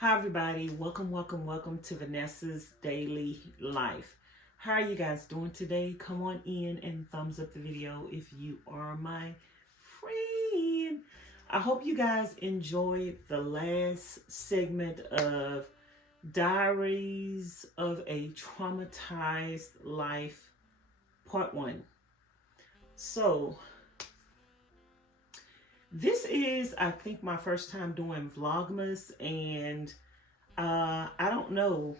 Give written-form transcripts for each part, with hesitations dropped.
Hi everybody, welcome to Vanessa's Daily Life. How are you guys doing today? Come on in and thumbs up the video if you are my friend. I hope you guys enjoyed the last segment of Diaries of a Traumatized Life Part 1. So, this is, I think, my first time doing Vlogmas, and I don't know,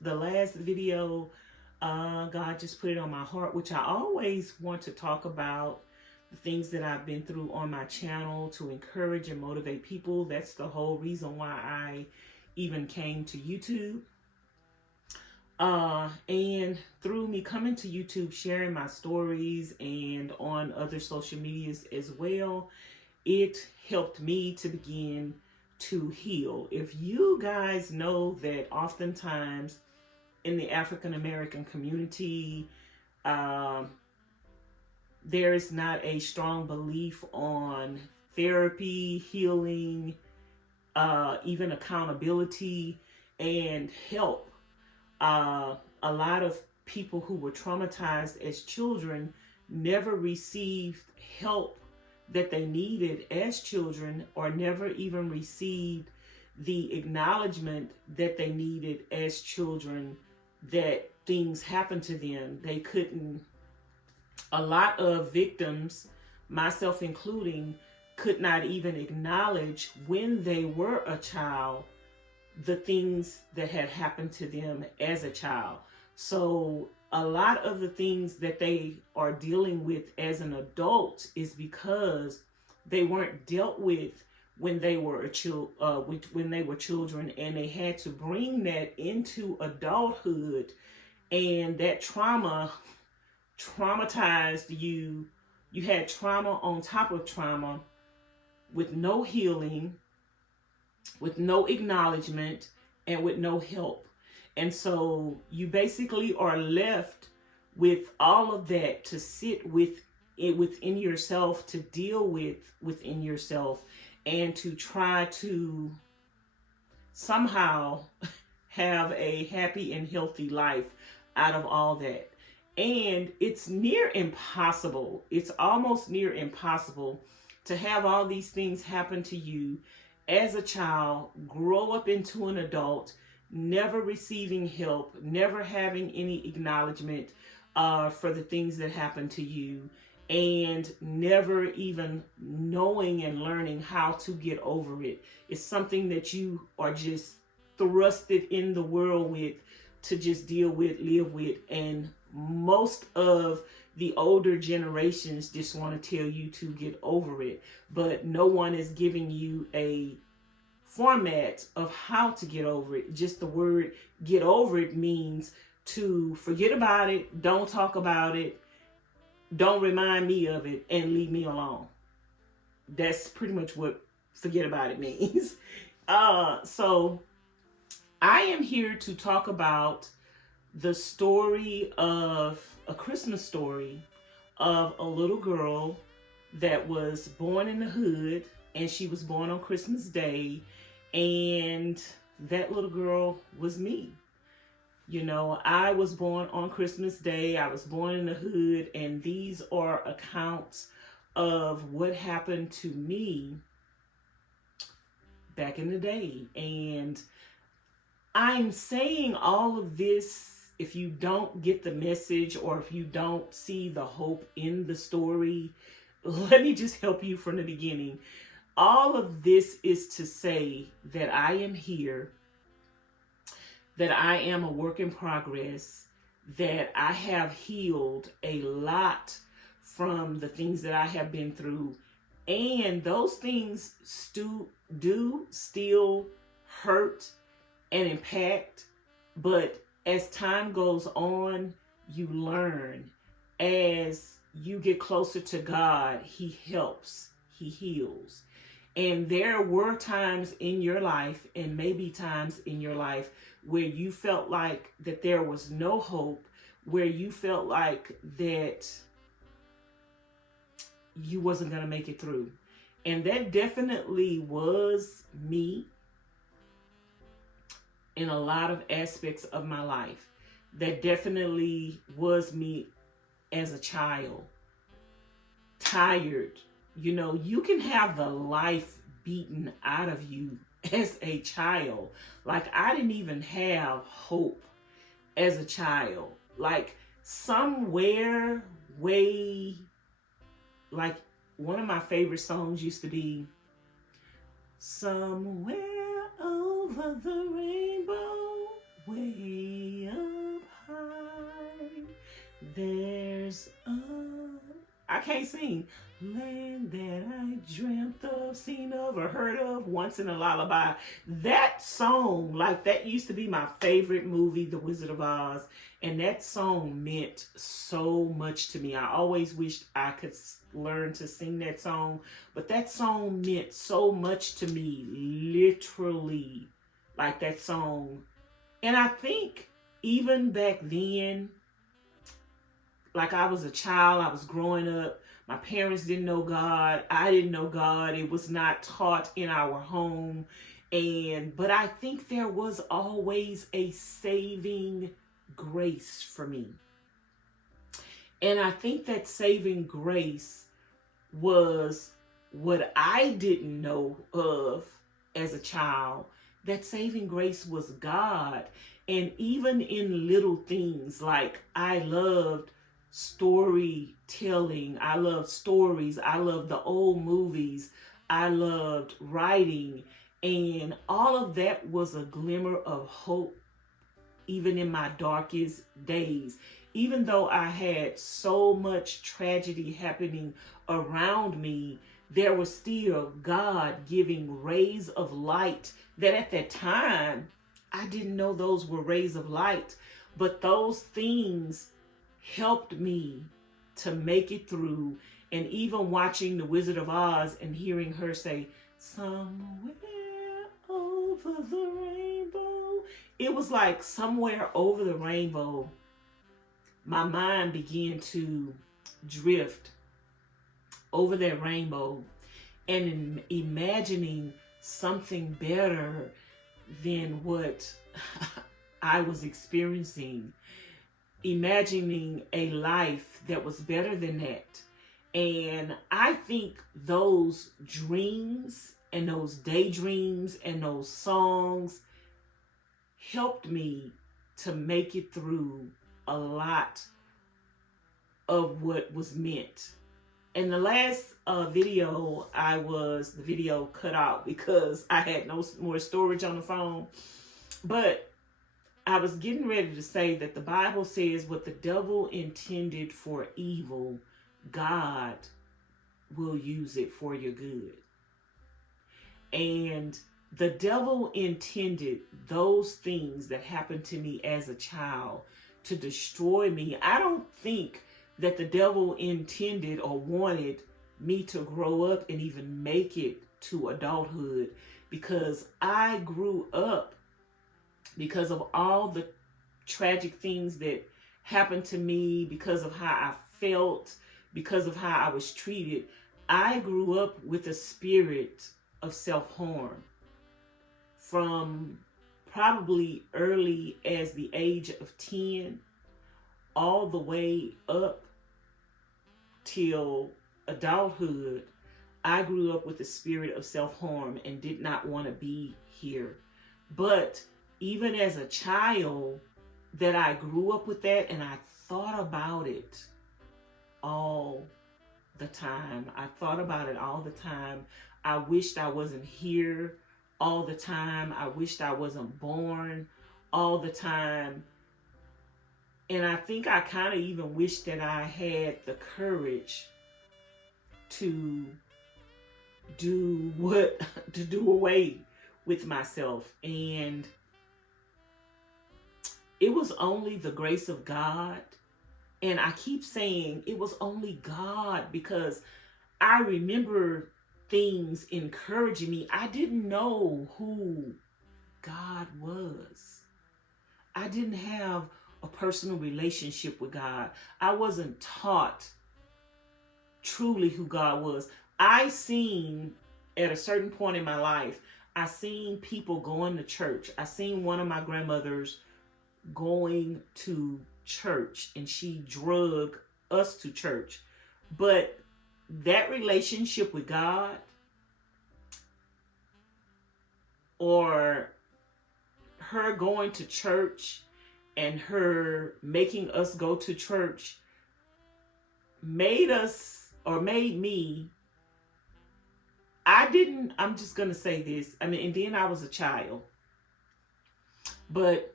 the last video, God just put it on my heart, which I always want to talk about the things that I've been through on my channel to encourage and motivate people. That's the whole reason why I even came to YouTube. And through me coming to YouTube, sharing my stories and on other social medias as well, it helped me to begin to heal. If you guys know that oftentimes in the African American community, um, there is not a strong belief on therapy, healing, even accountability and help. A lot of people who were traumatized as children never received help that they needed as children, or never even received the acknowledgement that they needed as children, that things happened to them. They couldn't, a lot of victims, myself including, could not even acknowledge when they were a child the things that had happened to them as a child. So a lot of the things that they are dealing with as an adult is because they weren't dealt with when they were when they were children, and they had to bring that into adulthood, and that traumatized you. You had trauma on top of trauma, with no healing, with no acknowledgement, and with no help. And so you basically are left with all of that to sit with it within yourself, to deal with within yourself, and to try to somehow have a happy and healthy life out of all that. And it's near impossible. It's almost near impossible to have all these things happen to you as a child, grow up into an adult, never receiving help, never having any acknowledgement for the things that happen to you, and never even knowing and learning how to get over it. It's something that you are just thrusted in the world with, to just deal with, live with. And most of the older generations just want to tell you to get over it, but no one is giving you a format of how to get over it. Just the word get over it means to forget about it, don't talk about it, don't remind me of it, and leave me alone. That's pretty much what forget about it means. So I am here to talk about the story of a Christmas story of a little girl that was born in the hood, and she was born on Christmas Day, and that little girl was me. You know, I was born on Christmas Day. I was born in the hood, and these are accounts of what happened to me back in the day. And I'm saying all of this, if you don't get the message, or if you don't see the hope in the story, let me just help you from the beginning. All of this is to say that I am here, that I am a work in progress, that I have healed a lot from the things that I have been through. And those things do still hurt and impact, but as time goes on, you learn. As you get closer to God, He helps, He heals. And there were times in your life, and maybe times in your life, where you felt like that there was no hope, where you felt like that you wasn't going to make it through. And that definitely was me. in a lot of aspects of my life. That definitely was me as a child. Tired. You know, you can have the life beaten out of you as a child. Like, I didn't even have hope as a child. Like, somewhere, way, like, one of my favorite songs used to be, somewhere over the rainbow, way up high, there's a, I can't sing, land that I dreamt of, seen of, or heard of once in a lullaby. That song, like, that used to be my favorite movie, The Wizard of Oz. And that song meant so much to me. I always wished I could learn to sing that song. But that song meant so much to me, literally. Like, that song. And I think even back then, like, I was a child, I was growing up. My parents didn't know God. I didn't know God. It was not taught in our home. But I think there was always a saving grace for me. And I think that saving grace was what I didn't know of as a child. That saving grace was God. And even in little things, like, I loved storytelling. I loved stories. I loved the old movies. I loved writing. And all of that was a glimmer of hope, even in my darkest days. Even though I had so much tragedy happening around me, there was still God giving rays of light that at that time, I didn't know those were rays of light. But those things helped me to make it through. And even watching The Wizard of Oz and hearing her say, somewhere over the rainbow. It was like somewhere over the rainbow, my mind began to drift over that rainbow and imagining something better than what I was experiencing. Imagining a life that was better than that. And I think those dreams and those daydreams and those songs helped me to make it through a lot of what was meant. In the last video, the video cut out because I had no more storage on the phone. But I was getting ready to say that the Bible says what the devil intended for evil, God will use it for your good. And the devil intended those things that happened to me as a child to destroy me. I don't think that the devil intended or wanted me to grow up and even make it to adulthood, because I grew up because of all the tragic things that happened to me, because of how I felt, because of how I was treated. I grew up with a spirit of self-harm from probably early as the age of 10 all the way up till adulthood. I grew up with the spirit of self-harm and did not want to be here. But even as a child, that I grew up with that, and I thought about it all the time. I thought about it all the time. I wished I wasn't here all the time. I wished I wasn't born all the time. And I think I kind of even wished that I had the courage to do away with myself. And it was only the grace of God. And I keep saying it was only God, because I remember things encouraging me. I didn't know who God was. I didn't have a personal relationship with God. I wasn't taught truly who God was. I seen at a certain point in my life, I seen people going to church. I seen one of my grandmothers going to church, and she drug us to church. But that relationship with God, or her going to church and her making us go to church, made us, or made me, I'm just going to say this. I mean, and then I was a child. But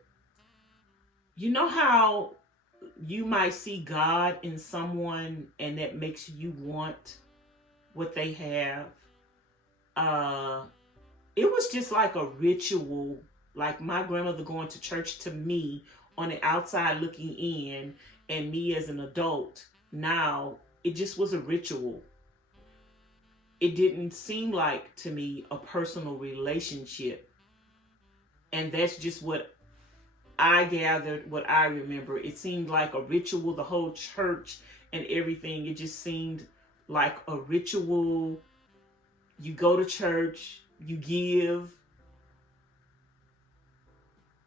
you know how you might see God in someone and that makes you want what they have? It was just like a ritual, like my grandmother going to church to me on the outside looking in, and me as an adult now, it just was a ritual. It didn't seem like to me a personal relationship. And that's just what I gathered, what I remember. It seemed like a ritual, the whole church and everything. It just seemed like a ritual. You go to church, you give,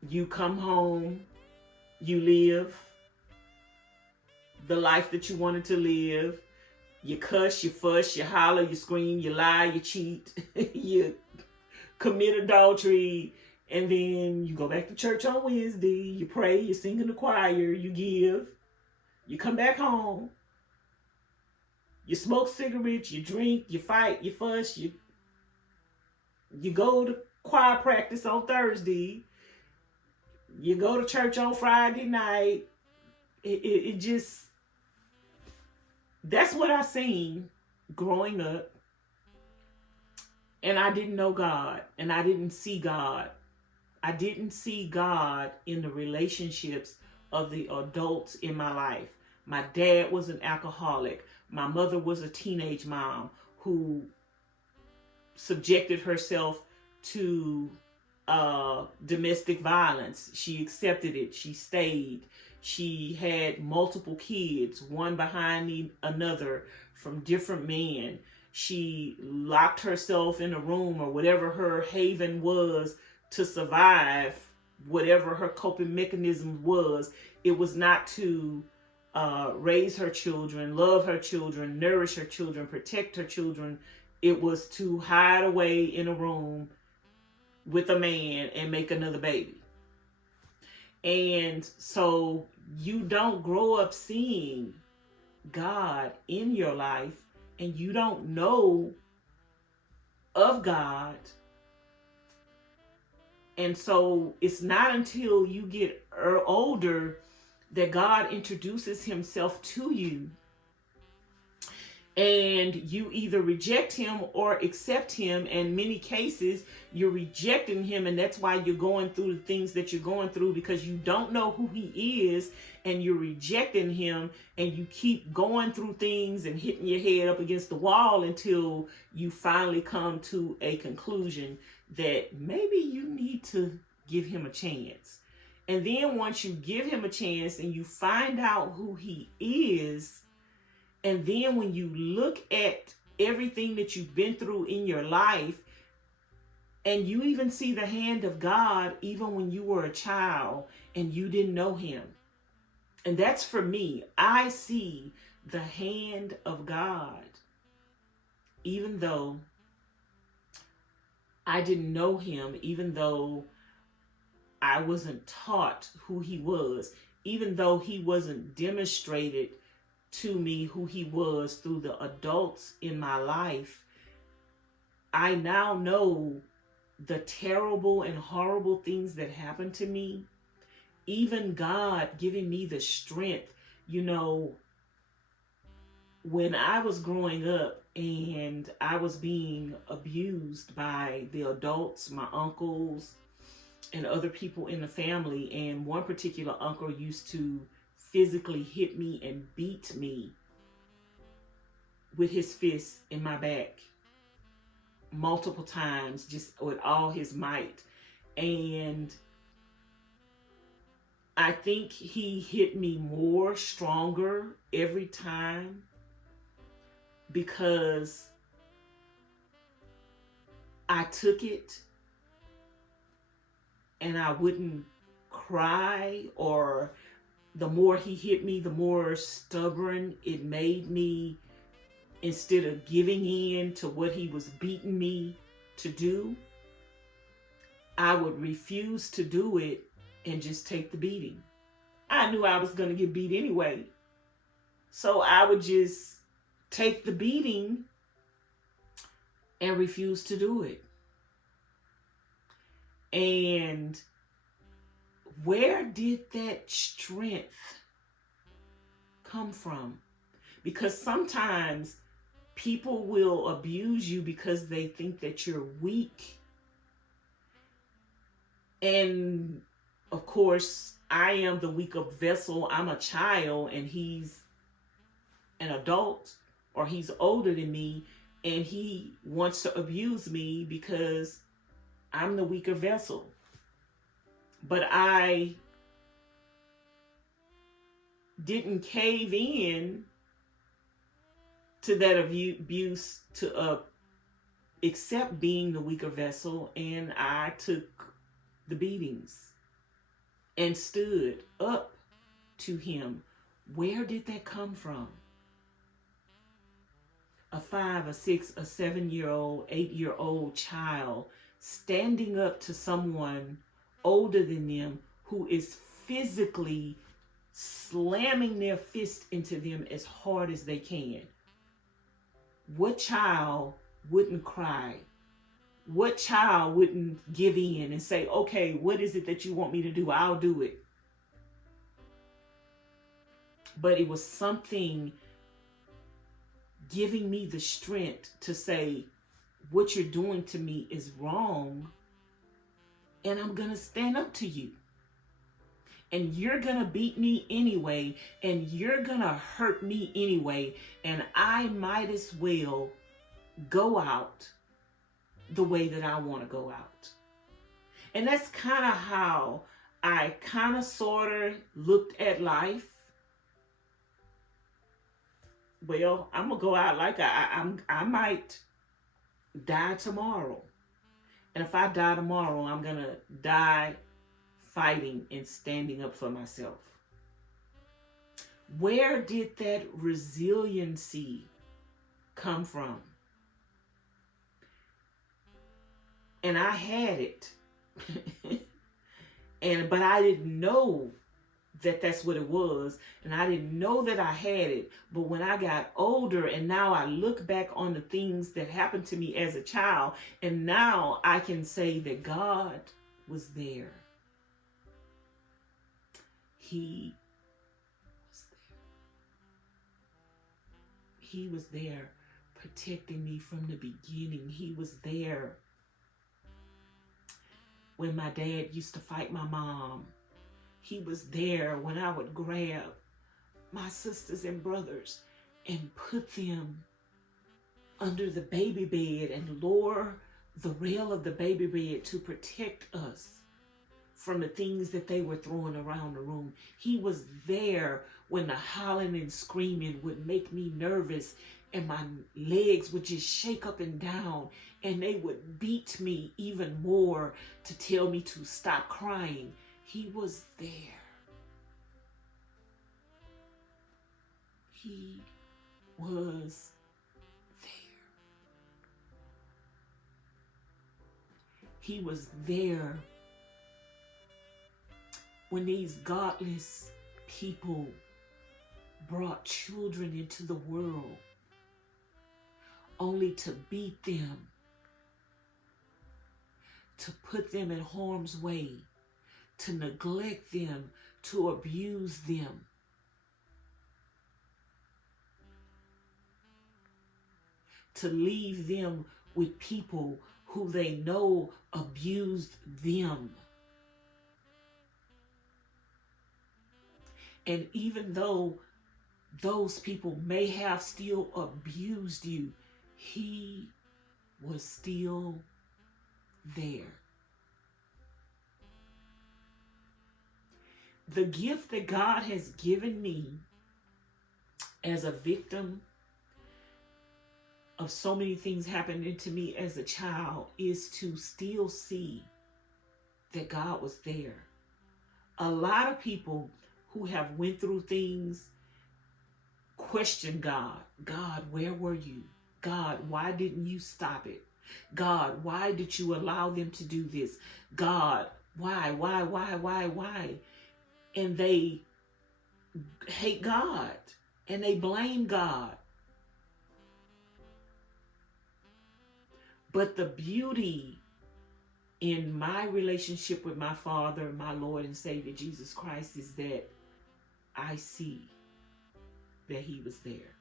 you come home, you live the life that you wanted to live. You cuss, you fuss, you holler, you scream, you lie, you cheat, you commit adultery, and then you go back to church on Wednesday, you pray, you sing in the choir, you give, you come back home, you smoke cigarettes, you drink, you fight, you fuss, you go to choir practice on Thursday, you go to church on Friday night. It just, that's what I seen growing up. And I didn't know God, and I didn't see God. I didn't see God in the relationships of the adults in my life. My dad was an alcoholic. My mother was a teenage mom who subjected herself to domestic violence. She accepted it. She stayed. She had multiple kids, one behind another, from different men. She locked herself in a room, or whatever her haven was to survive, whatever her coping mechanism was. It was not to raise her children, love her children, nourish her children, protect her children. It was to hide away in a room with a man and make another baby. And so you don't grow up seeing God in your life, and you don't know of God. And so it's not until you get older that God introduces himself to you, and you either reject him or accept him. In many cases, you're rejecting him, and that's why you're going through the things that you're going through, because you don't know who he is, and you're rejecting him, and you keep going through things and hitting your head up against the wall until you finally come to a conclusion that maybe you need to give him a chance. And then once you give him a chance and you find out who he is, and then when you look at everything that you've been through in your life, and you even see the hand of God even when you were a child and you didn't know him. And that's for me. I see the hand of God even though I didn't know him, even though I wasn't taught who he was, even though he wasn't demonstrated to me who he was through the adults in my life. I now know the terrible and horrible things that happened to me. Even God giving me the strength, when I was growing up and I was being abused by the adults, my uncles and other people in the family, and one particular uncle used to physically hit me and beat me with his fists in my back multiple times, just with all his might. And I think he hit me more stronger every time because I took it and I wouldn't cry, or the more he hit me, the more stubborn it made me. Instead of giving in to what he was beating me to do, I would refuse to do it and just take the beating. I knew I was going to get beat anyway. So I would just take the beating and refuse to do it. And where did that strength come from? Because sometimes people will abuse you because they think that you're weak. And of course, I am the weaker vessel. I'm a child and he's an adult, or he's older than me, and he wants to abuse me because I'm the weaker vessel. But I didn't cave in to that abuse to accept being the weaker vessel, and I took the beatings and stood up to him. Where did that come from? A 5, a 6, a 7-year-old, 8-year-old child standing up to someone older than them who is physically slamming their fist into them as hard as they can. What child wouldn't cry? What child wouldn't give in and say, okay, what is it that you want me to do? I'll do it. But it was something giving me the strength to say, what you're doing to me is wrong, and I'm going to stand up to you. And you're going to beat me anyway, and you're going to hurt me anyway, and I might as well go out the way that I want to go out. And that's kind of how I kind of sort of looked at life. Well, I'm going to go out like I might die tomorrow. And if I die tomorrow, I'm going to die fighting and standing up for myself. Where did that resiliency come from? And I had it. But I didn't know that that's what it was, and I didn't know that I had it. But when I got older, and now I look back on the things that happened to me as a child, and now I can say that God was there. He was there. He was there protecting me from the beginning. He was there when my dad used to fight my mom. He was there when I would grab my sisters and brothers and put them under the baby bed and lower the rail of the baby bed to protect us from the things that they were throwing around the room. He was there when the hollering and screaming would make me nervous, and my legs would just shake up and down, and they would beat me even more to tell me to stop crying. He was there. He was there. He was there when these godless people brought children into the world only to beat them, to put them in harm's way, to neglect them, to abuse them. To leave them with people who they know abused them. And even though those people may have still abused you, he was still there. The gift that God has given me as a victim of so many things happening to me as a child is to still see that God was there. A lot of people who have went through things question God. God, where were you? God, why didn't you stop it? God, why did you allow them to do this? God, why? And they hate God and they blame God. But the beauty in my relationship with my Father, my Lord and Savior Jesus Christ, is that I see that He was there.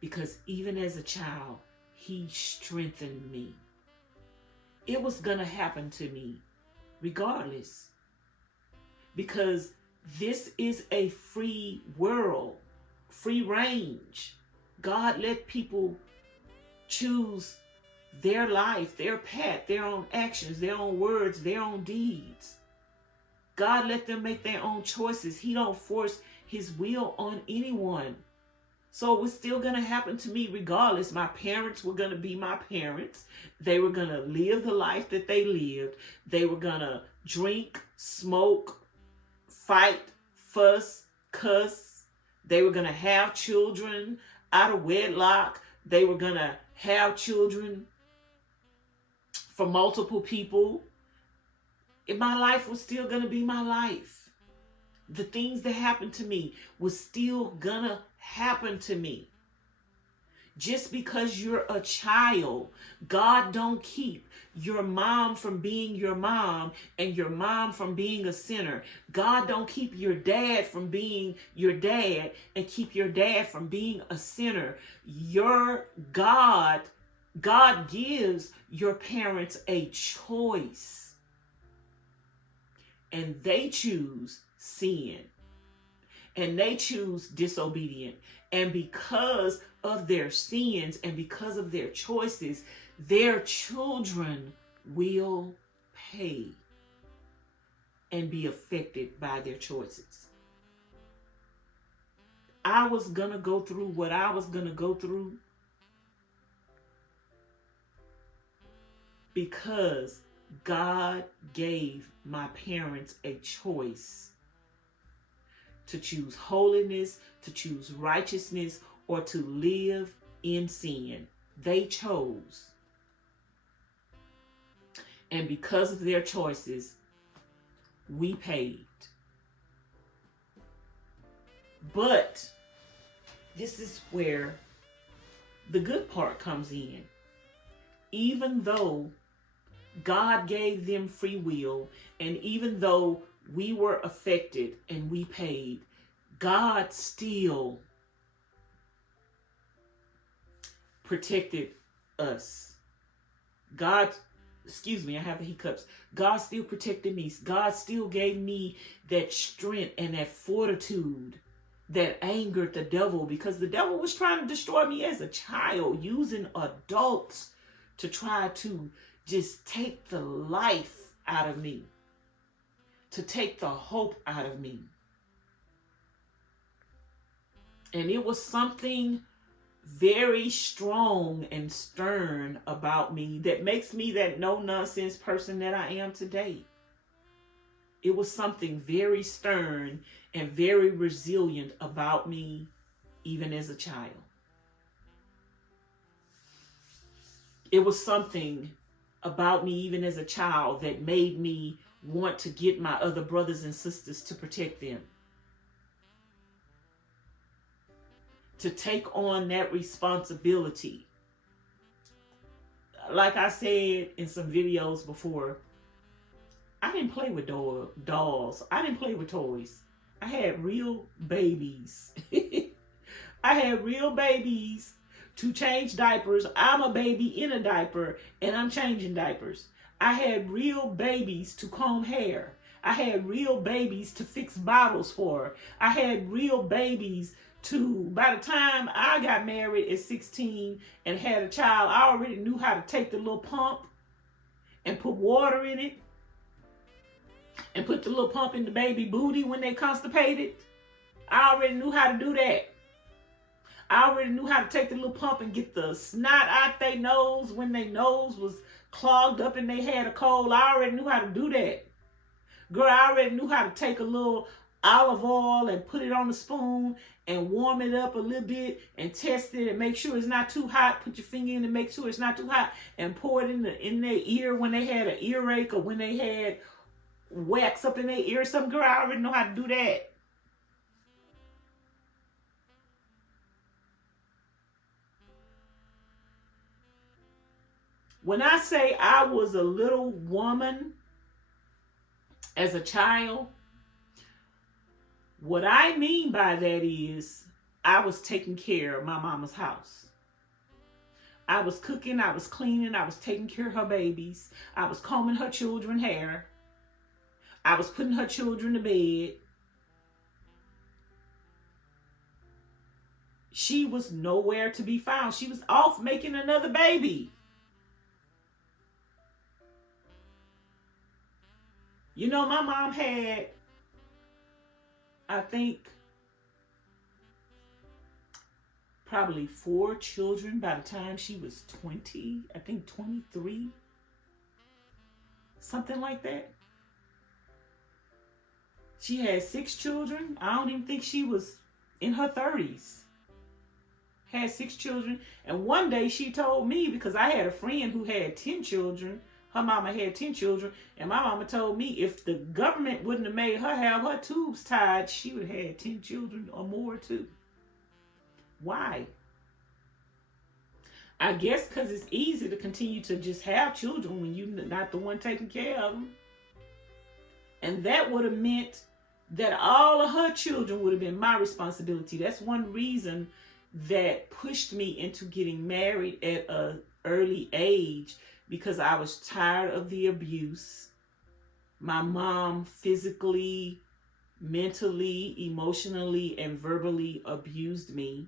Because even as a child, He strengthened me. It was going to happen to me regardless. Because this is a free world, free range. God let people choose their life, their path, their own actions, their own words, their own deeds. God let them make their own choices. He don't force His will on anyone. So it was still going to happen to me regardless. My parents were going to be my parents. They were going to live the life that they lived. They were going to drink, smoke, fight, fuss, cuss. They were going to have children out of wedlock. They were going to have children for multiple people. And my life was still going to be my life. The things that happened to me was still going to happen to me. Just because you're a child, God don't keep your mom from being your mom and your mom from being a sinner. God don't keep your dad from being your dad and keep your dad from being a sinner. Your God gives your parents a choice, and they choose sin, and they choose disobedience. And because of their sins and because of their choices, their children will pay and be affected by their choices. I was going to go through what I was going to go through because God gave my parents a choice to choose holiness, to choose righteousness, or to live in sin. They chose. And because of their choices, we paid. But this is where the good part comes in. Even though God gave them free will, and even though we were affected and we paid, God still protected us. I have the hiccups. God still protected me. God still gave me that strength and that fortitude that angered the devil, because the devil was trying to destroy me as a child, using adults to try to just take the life out of me, to take the hope out of me. And it was something very strong and stern about me that makes me that no-nonsense person that I am today. It was something very stern and very resilient about me, even as a child. It was something about me, even as a child, that made me want to get my other brothers and sisters to protect them. To take on that responsibility. Like I said in some videos before, I didn't play with dolls. I didn't play with toys. I had real babies. I had real babies to change diapers. I'm a baby in a diaper, and I'm changing diapers. I had real babies to comb hair. I had real babies to fix bottles for. I had real babies to, by the time I got married at 16 and had a child, I already knew how to take the little pump and put water in it and put the little pump in the baby booty when they constipated. I already knew how to do that. I already knew how to take the little pump and get the snot out their nose when their nose was clogged up and they had a cold. I already knew how to do that. Girl, I already knew how to take a little olive oil and put it on a spoon and warm it up a little bit and test it and make sure it's not too hot. Put your finger in and make sure it's not too hot and pour it in their ear when they had an earache or when they had wax up in their ear or something. Girl, I already know how to do that. When I say I was a little woman as a child, what I mean by that is I was taking care of my mama's house. I was cooking, I was cleaning, I was taking care of her babies. I was combing her children's hair. I was putting her children to bed. She was nowhere to be found. She was off making another baby. You know, my mom had, I think, probably 4 children by the time she was 20. I think 23. Something like that. She had 6 children. I don't even think she was in her 30s. Had 6 children. And one day she told me, because I had a friend who had 10 children. Her mama had 10 children. And my mama told me if the government wouldn't have made her have her tubes tied, she would have had 10 children or more too. Why? I guess because it's easy to continue to just have children when you're not the one taking care of them. And that would have meant that all of her children would have been my responsibility. That's one reason that pushed me into getting married at an early age, because I was tired of the abuse. My mom physically, mentally, emotionally, and verbally abused me.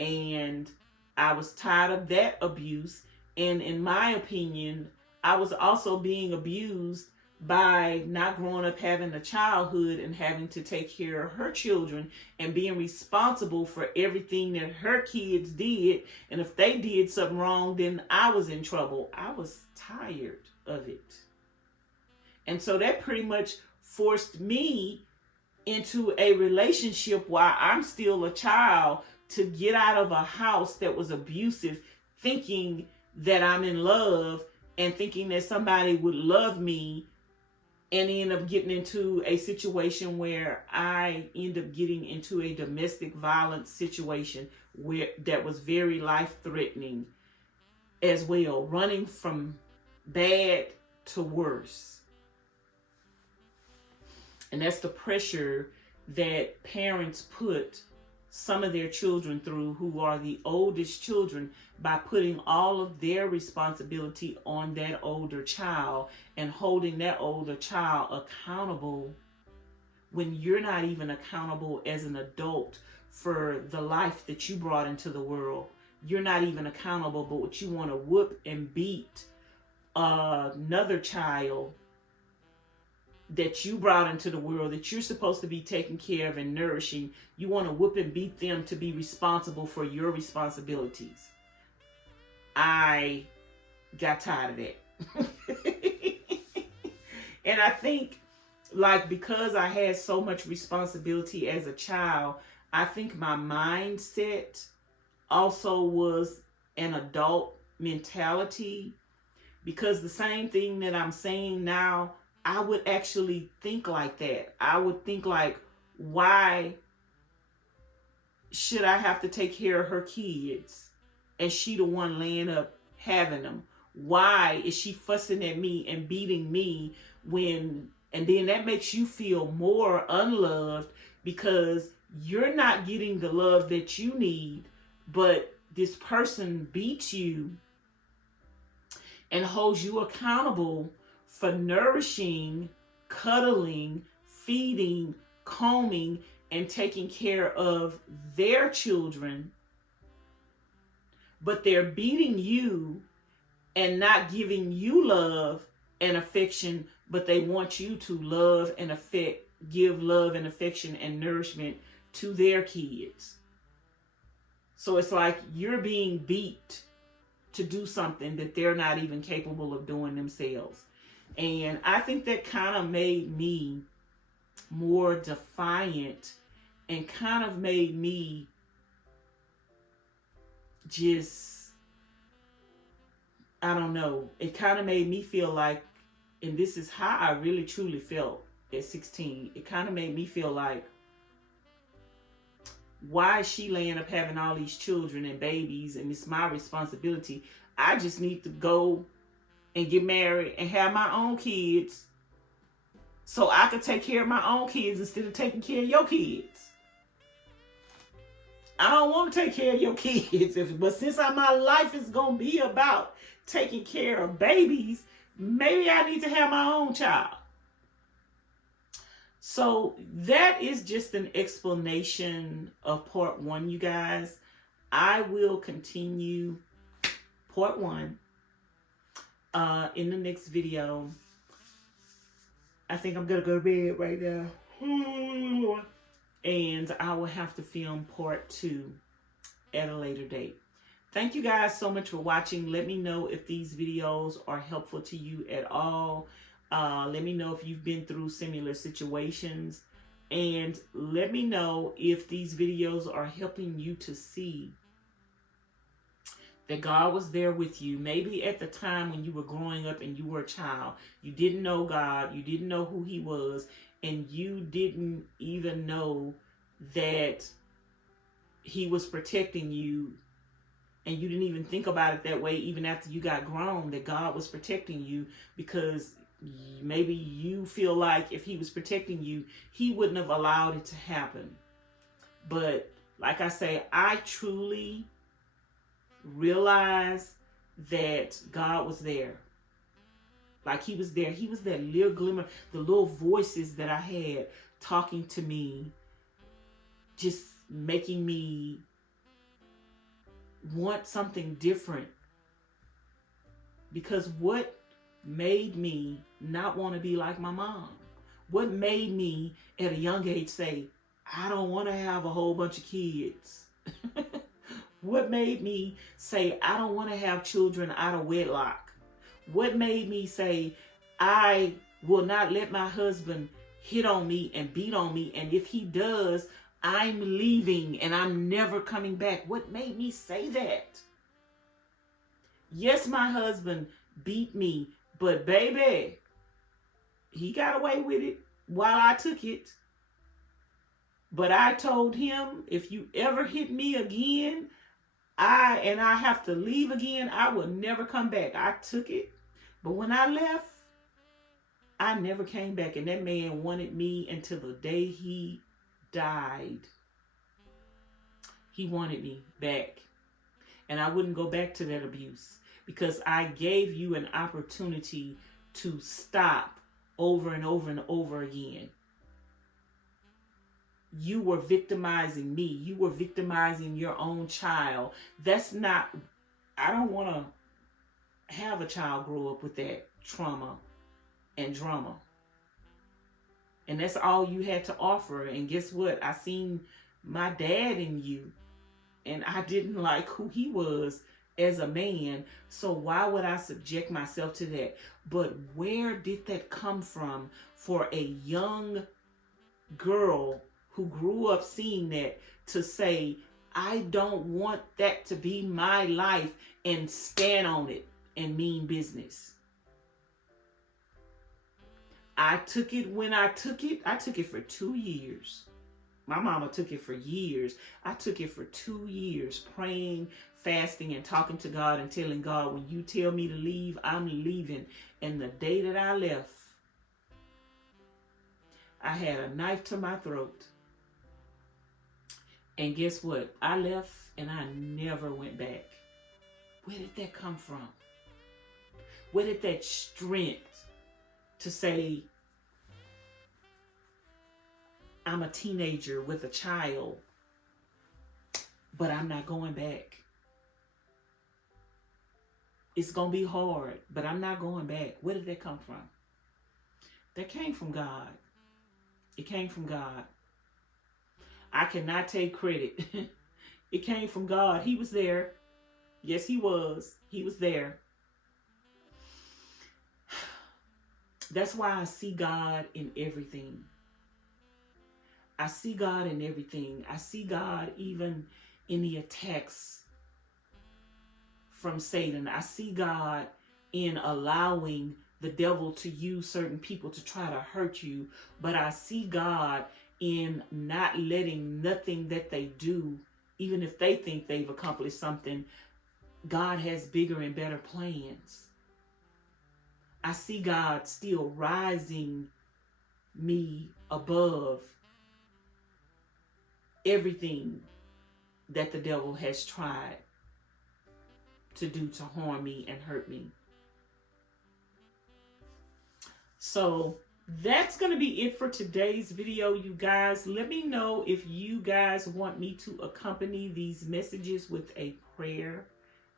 And I was tired of that abuse. And in my opinion, I was also being abused by not growing up having a childhood and having to take care of her children and being responsible for everything that her kids did. And if they did something wrong, then I was in trouble. I was tired of it. And so that pretty much forced me into a relationship while I'm still a child to get out of a house that was abusive, thinking that I'm in love and thinking that somebody would love me, and end up getting into a situation where I end up getting into a domestic violence situation where that was very life-threatening as well, running from bad to worse. And that's the pressure that parents put some of their children through, who are the oldest children, by putting all of their responsibility on that older child and holding that older child accountable when you're not even accountable as an adult for the life that you brought into the world. You're not even accountable, but what you want to whoop and beat another child that you brought into the world, that you're supposed to be taking care of and nourishing. You want to whoop and beat them to be responsible for your responsibilities. I got tired of that. And I think, like, because I had so much responsibility as a child, I think my mindset also was an adult mentality, because the same thing that I'm saying now, I would actually think like that. I would think like, why should I have to take care of her kids and she the one laying up having them? Why is she fussing at me and beating me and then that makes you feel more unloved because you're not getting the love that you need, but this person beats you and holds you accountable for nourishing, cuddling, feeding, combing, and taking care of their children, but they're beating you and not giving you love and affection, but they want you to love and give love and affection and nourishment to their kids. So it's like you're being beat to do something that they're not even capable of doing themselves. And I think that kind of made me more defiant and kind of made me just, I don't know, it kind of made me feel like, and this is how I really truly felt at 16, it kind of made me feel like, why is she laying up having all these children and babies and it's my responsibility? I just need to go and get married and have my own kids so I could take care of my own kids instead of taking care of your kids. I don't want to take care of your kids, but since my life is going to be about taking care of babies, maybe I need to have my own child. So that is just an explanation of part 1, you guys. I will continue part 1 in the next video. I think I'm going to go to bed right now. And I will have to film part 2 at a later date. Thank you guys so much for watching. Let me know if these videos are helpful to you at all. Let me know if you've been through similar situations. And let me know if these videos are helping you to see that God was there with you. Maybe at the time when you were growing up and you were a child, you didn't know God, you didn't know who He was, and you didn't even know that He was protecting you, and you didn't even think about it that way even after you got grown, that God was protecting you, because maybe you feel like if He was protecting you, He wouldn't have allowed it to happen. But like I say, I truly realized that God was there. Like He was there. He was that little glimmer, the little voices that I had talking to me, just making me want something different. Because what made me not want to be like my mom? What made me at a young age say, I don't want to have a whole bunch of kids? What made me say, I don't want to have children out of wedlock? What made me say, I will not let my husband hit on me and beat on me, and if he does, I'm leaving and I'm never coming back? What made me say that? Yes, my husband beat me, but baby, he got away with it while I took it. But I told him, if you ever hit me again, I have to leave again, I will never come back. I took it. But when I left, I never came back. And that man wanted me until the day he died. He wanted me back. And I wouldn't go back to that abuse, because I gave you an opportunity to stop over and over and over again. You were victimizing me. You were victimizing your own child. That's not, I don't want to have a child grow up with that trauma and drama. And that's all you had to offer. And guess what? I seen my dad in you, and I didn't like who he was as a man. So why would I subject myself to that? But where did that come from for a young girl who grew up seeing that to say, I don't want that to be my life, and stand on it and mean business? I took it when I took it. I took it for 2 years. My mama took it for years. I took it for 2 years, praying, fasting, and talking to God and telling God, when you tell me to leave, I'm leaving. And the day that I left, I had a knife to my throat. And guess what? I left and I never went back. Where did that come from? Where did that strength to say, I'm a teenager with a child, but I'm not going back. It's going to be hard, but I'm not going back. Where did that come from? That came from God. It came from God. I cannot take credit. It came from God. He was there. Yes, he was. He was there. That's why I see God in everything. I see God in everything. I see God even in the attacks from Satan. I see God in allowing the devil to use certain people to try to hurt you. But I see God in not letting nothing that they do, even if they think they've accomplished something, God has bigger and better plans. I see God still rising me above everything that the devil has tried to do to harm me and hurt me. So that's going to be it for today's video, you guys. Let me know if you guys want me to accompany these messages with a prayer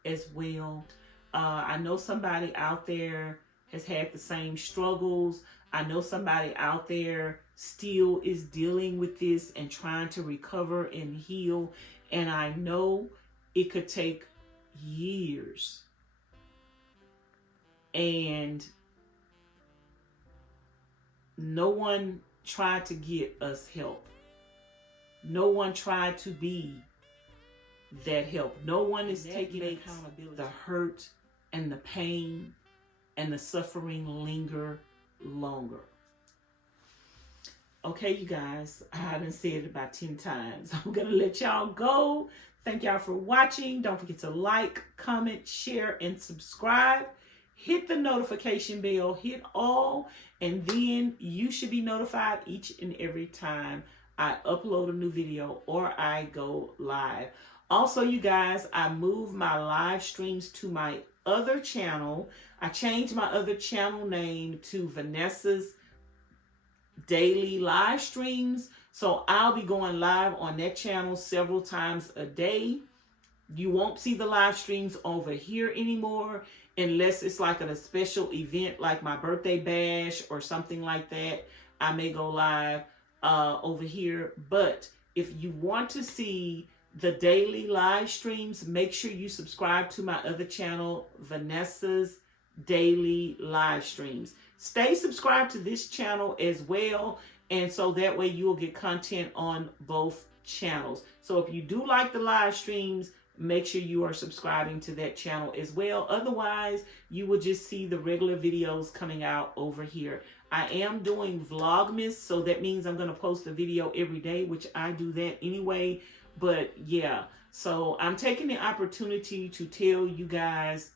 as well. I know somebody out there has had the same struggles. I know somebody out there still is dealing with this and trying to recover and heal. And I know it could take years. And no one tried to get us help. No one tried to be that help. No one is taking accountability. The hurt and the pain and the suffering linger longer. Okay, you guys, I done said it about 10 times. I'm going to let y'all go. Thank y'all for watching. Don't forget to like, comment, share, and subscribe. Hit the notification bell, hit all, and then you should be notified each and every time I upload a new video or I go live. Also, you guys, I moved my live streams to my other channel. I changed my other channel name to Vanessa's Daily Live Streams. So I'll be going live on that channel several times a day. You won't see the live streams over here anymore unless it's like a special event like my birthday bash or something like that. I may go live over here. But if you want to see the daily live streams, make sure you subscribe to my other channel, Vanessa's Daily Live Streams. Stay subscribed to this channel as well, and so that way you'll get content on both channels. So if you do like the live streams, make sure you are subscribing to that channel as well. Otherwise, you will just see the regular videos coming out over here. I am doing Vlogmas, so that means I'm going to post a video every day, which I do that anyway. But yeah, so I'm taking the opportunity to tell you guys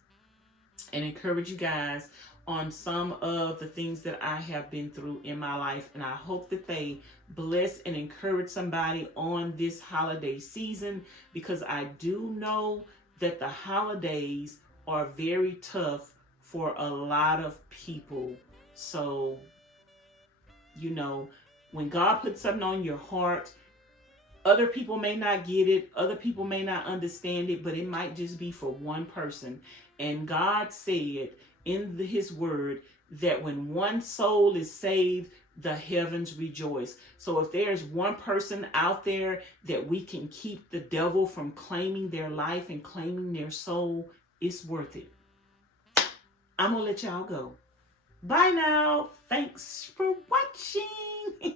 and encourage you guys on some of the things that I have been through in my life. And I hope that they bless and encourage somebody on this holiday season, because I do know that the holidays are very tough for a lot of people. So, you know, when God puts something on your heart, other people may not get it. Other people may not understand it, but it might just be for one person. And God said in his word that when one soul is saved, the heavens rejoice. So if there's one person out there that we can keep the devil from claiming their life and claiming their soul, it's worth it. I'm going to let y'all go. Bye now. Thanks for watching.